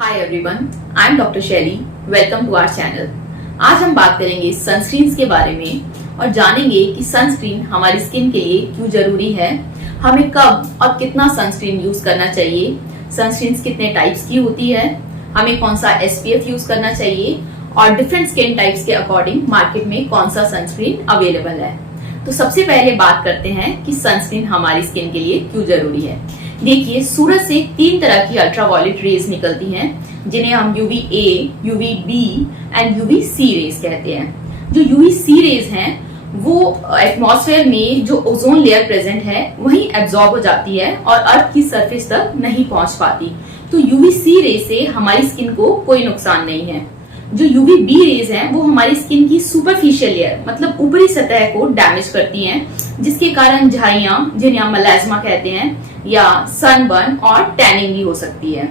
Hi everyone, I am doctor Shelly. Welcome to our channel. आज हम बात करेंगे सनस्क्रीन के बारे में और जानेंगे कि सनस्क्रीन हमारी स्किन के लिए क्यों जरूरी है, हमें कब और कितना सनस्क्रीन यूज करना चाहिए, सनस्क्रीन कितने टाइप्स की होती है, हमें कौन सा SPF यूज करना चाहिए और डिफरेंट स्किन टाइप्स के अकॉर्डिंग मार्केट में कौन सा सनस्क्रीन अवेलेबल है। तो सबसे पहले बात करते हैं कि सनस्क्रीन हमारी स्किन के लिए क्यों जरूरी है। देखिए, सूरज से 3 तरह की अल्ट्रावायलेट रेज निकलती हैं, जिन्हें हम UVA, UVB and UVC rays कहते हैं। जो UVC रेज हैं वो एटमॉस्फेयर में जो ओजोन लेयर प्रेजेंट है वहीं एब्जॉर्ब हो जाती है और अर्थ की सरफेस तक नहीं पहुंच पाती। तो UVC रेज से हमारी स्किन को कोई नुकसान नहीं है। जो UVB रेज हैं वो हमारी स्किन की सुपरफिशियल लेयर मतलब ऊपरी सतह को डैमेज करती हैं, जिसके कारण झाइयां, जिन्हें हम मलाज्मा कहते हैं, या सनबर्न और टैनिंग भी हो सकती है।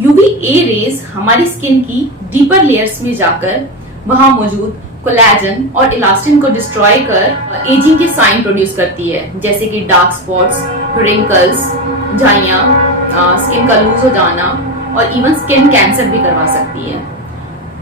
UVA रेज हमारी स्किन की डीपर लेयर्स में जाकर वहां मौजूद कोलेजन और इलास्टिन को डिस्ट्रॉय कर एजिंग के साइन प्रोड्यूस करती है, जैसे कि डार्क स्पॉट्स, रिंकल्स, झाइयां, स्किन का लूज हो जाना और इवन स्किन कैंसर भी करवा सकती है।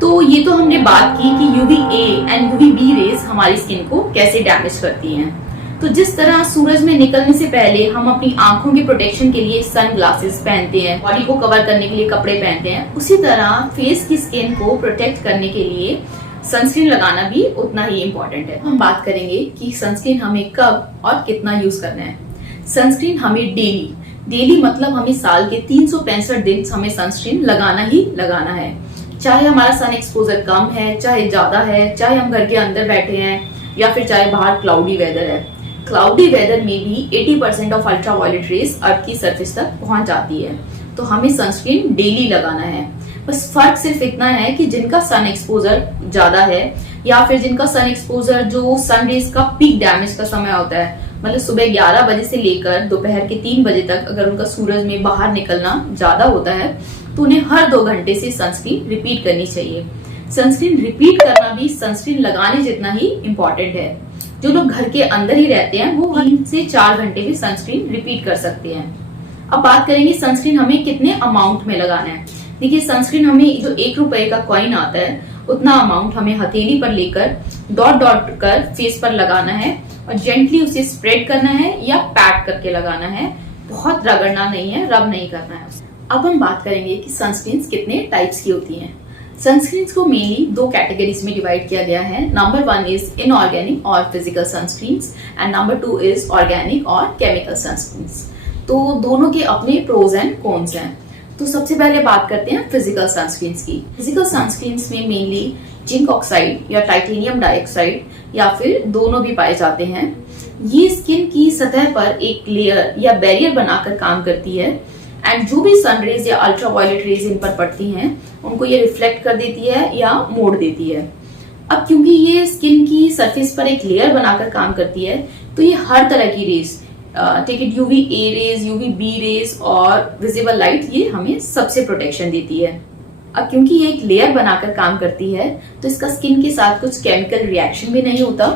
तो ये तो हमने बात की कि UVA एंड UVB रेज हमारी स्किन को कैसे डैमेज करती हैं। तो जिस तरह सूरज में निकलने से पहले हम अपनी आंखों के प्रोटेक्शन के लिए सन ग्लासेस पहनते हैं, बॉडी को कवर करने के लिए कपड़े पहनते हैं, उसी तरह फेस की स्किन को प्रोटेक्ट करने के लिए सनस्क्रीन लगाना भी उतना ही इम्पोर्टेंट है। हम बात करेंगे कि सनस्क्रीन हमें कब और कितना यूज करना है। सनस्क्रीन हमें डेली मतलब हमें साल के 365 दिन हमें सनस्क्रीन लगाना ही लगाना है। चाहे हमारा सन एक्सपोजर कम है, चाहे ज्यादा है, चाहे हम घर के अंदर बैठे हैं या फिर चाहे बाहर क्लाउडी वेदर है। क्लाउडी वेदर में भी 80% ऑफ अल्ट्रावायलेट रेज अर्थ की सरफेस तक पहुंच जाती है। तो हमें सनस्क्रीन डेली लगाना है। बस फर्क सिर्फ इतना है कि जिनका सन एक्सपोजर ज्यादा है या फिर जिनका सन एक्सपोजर जो सन रेज का पीक डैमेज का समय होता है, मतलब सुबह 11 बजे से लेकर दोपहर के 3 बजे तक अगर उनका सूरज में बाहर निकलना ज्यादा होता है तो उन्हें हर 2 घंटे से सनस्क्रीन रिपीट करनी चाहिए। सनस्क्रीन रिपीट करना भी सनस्क्रीन लगाने जितना ही इम्पोर्टेंट है। जो लोग घर के अंदर ही रहते हैं वो 3 से 4 घंटे भी सनस्क्रीन रिपीट कर सकते हैं। अब बात करेंगे सनस्क्रीन हमें कितने अमाउंट में लगाना है। देखिए, सनस्क्रीन हमें जो 1 रुपए का कॉइन आता है उतना अमाउंट हमें हथेली पर लेकर डॉट डॉट कर फेस पर लगाना है और जेंटली उसे स्प्रेड करना है या पैट करके लगाना है। बहुत रगड़ना नहीं है, रब नहीं करना है। अब हम बात करेंगे कि सनस्क्रीन कितने टाइप्स की होती हैं। सनस्क्रीन को मेनली 2 कैटेगरीज में डिवाइड किया गया है। नंबर 1 इज इनऑर्गेनिक और physical sunscreen and number 2 is organic और केमिकल सनस्क्रीन। तो दोनों के अपने प्रोज एंड कॉन्स हैं। तो सबसे पहले बात करते हैं फिजिकल सनस्क्रीन की। फिजिकल सनस्क्रीन में मेनली जिंक ऑक्साइड या टाइटेनियम डाइऑक्साइड या फिर दोनों भी पाए जाते हैं। ये स्किन की सतह पर एक लेयर या बैरियर बनाकर काम करती है एंड जो भी सन रेज या अल्ट्रावायलेट रेज इन पर पड़ती हैं उनको ये रिफ्लेक्ट कर देती है या मोड़ देती है। अब क्योंकि ये स्किन की सरफेस पर एक लेयर बनाकर काम करती है तो ये हर तरह की rays, take it UVA rays, UVB rays और विजिबल लाइट, ये हमें सबसे प्रोटेक्शन देती है। अब क्योंकि ये एक लेयर बनाकर काम करती है तो इसका स्किन के साथ कुछ केमिकल रिएक्शन भी नहीं होता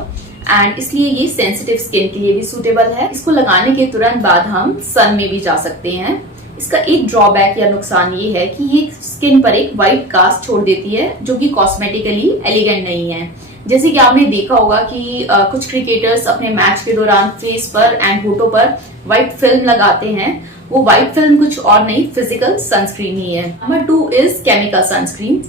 एंड इसलिए ये सेंसिटिव स्किन के लिए भी सूटेबल है। इसको लगाने के तुरंत बाद हम सन में भी जा सकते हैं। इसका एक ड्रॉबैक या नुकसान ये है कि ये स्किन पर एक व्हाइट कास्ट छोड़ देती है जो कि कॉस्मेटिकली एलिगेंट नहीं है। जैसे कि आपने देखा होगा कि कुछ क्रिकेटर्स अपने मैच के दौरान फेस पर एंड होठों पर व्हाइट फिल्म लगाते हैं। वो व्हाइट फिल्म कुछ और नहीं, फिजिकल सनस्क्रीन ही है। Number 2 is chemical sunscreen.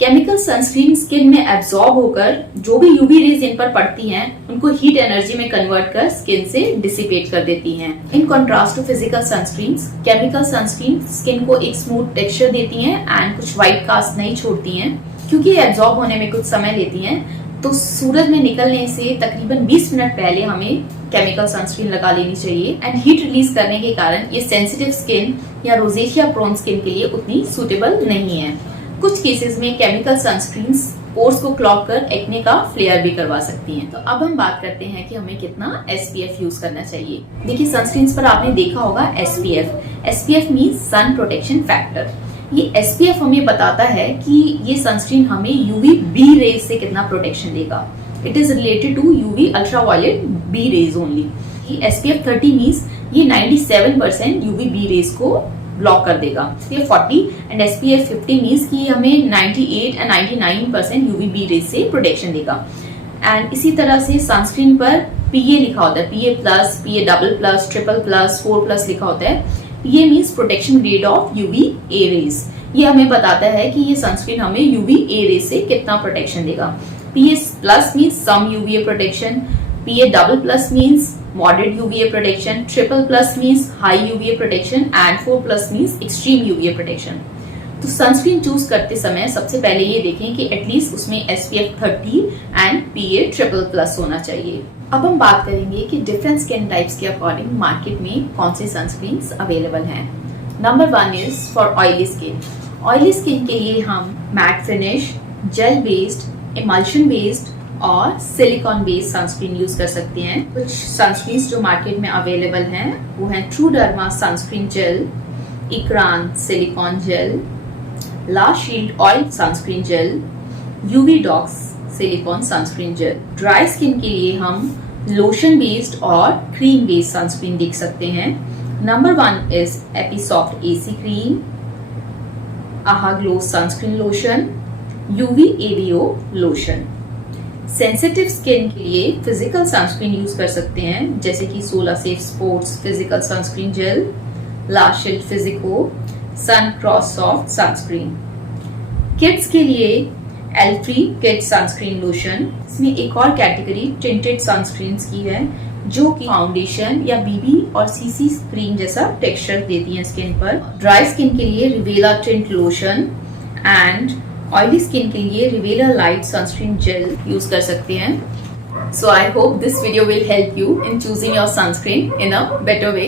Chemical sunscreen skin में एब्जॉर्ब होकर जो भी UV रेज इन पर पड़ती हैं उनको हीट एनर्जी में कन्वर्ट कर स्किन से डिसिपेट कर देती हैं। In contrast to physical sunscreen, chemical sunscreen skin को एक स्मूथ टेक्सचर देती हैं एंड कुछ व्हाइट कास्ट नहीं छोड़ती हैं। क्योंकि एब्जॉर्ब होने में कुछ समय लेती हैं तो सूरज में निकलने से तकरीबन 20 मिनट पहले हमें केमिकल सनस्क्रीन लगा लेनी चाहिए एंड हीट रिलीज करने के कारण ये सेंसिटिव स्किन या रोजेशिया प्रोन स्किन के लिए उतनी सूटेबल नहीं है। कुछ केसेस में केमिकल सनस्क्रीन पोर्स को क्लॉग कर एक्ने का फ्लेयर भी करवा सकती हैं। तो अब हम बात करते हैं कि हमें कितना SPF यूज करना चाहिए। देखिए, सनस्क्रीन पर आपने देखा होगा SPF means sun protection factor. ये SPF हमें बताता है कि ये सनस्क्रीन हमें UVB रेज से कितना प्रोटेक्शन देगा। It is related to UV ultraviolet B rays only. SPF 30 means ये 97% UVB रेज को ब्लॉक कर देगा। SPF 40 एंड SPF 50 मीन्स कि हमें 98 एंड 99% यूवीबी रेज से प्रोटेक्शन देगा। एंड इसी तरह से सनस्क्रीन पर PA लिखा होता है, PA plus, PA double plus, triple plus, 4 plus लिखा होता है। PA means protection grade of UVA rays. ये हमें बताता है कि ये सनस्क्रीन हमें UVA रेज से कितना प्रोटेक्शन देगा। PA plus means some UVA protection, PA double plus means moderate UVA protection, triple plus means high UVA protection and 4 plus means extreme UVA protection। तो सनस्क्रीन चूज करते समय सबसे पहले ये देखें कि एटलीस्ट उसमें SPF 30 and PA triple plus होना चाहिए। अब हम बात करेंगे कि डिफरेंट स्किन टाइप्स के अकॉर्डिंग मार्केट में कौन से सनस्क्रीन अवेलेबल हैं। Number 1 is for oily skin. Oily skin के लिए हम matte finish, gel based, emulsion based और सिलिकॉन बेस्ड सनस्क्रीन यूज कर सकते हैं। कुछ सनस्क्रीन जो मार्केट में अवेलेबल हैं वो हैं Truderma sunscreen gel, Ecran silicone gel, la Shield oil sunscreen gel, UV Doux silicone sunscreen gel. Dry skin के लिए हम लोशन बेस्ड और क्रीम बेस्ड सनस्क्रीन देख सकते हैं। Number 1 is Episoft AC cream, Aha Glow sunscreen lotion, UV ABO lotion. Sensitive skin के लिए physical sunscreen use कर सकते हैं जैसे कि Sola safe sports physical sunscreen gel, la Shield Physico sun cross soft sunscreen. Kids के लिए एल्फ्री kids sunscreen lotion. इसमें एक और कैटेगरी टिंटेड सनस्क्रीन की है जो कि फाउंडेशन या BB और CC क्रीम जैसा टेक्सचर देती है स्किन पर। ड्राई स्किन के लिए Revela tint lotion and oily skin के लिए Revela light sunscreen gel use कर सकते हैं। So I hope this video will help you in choosing your sunscreen in a better way.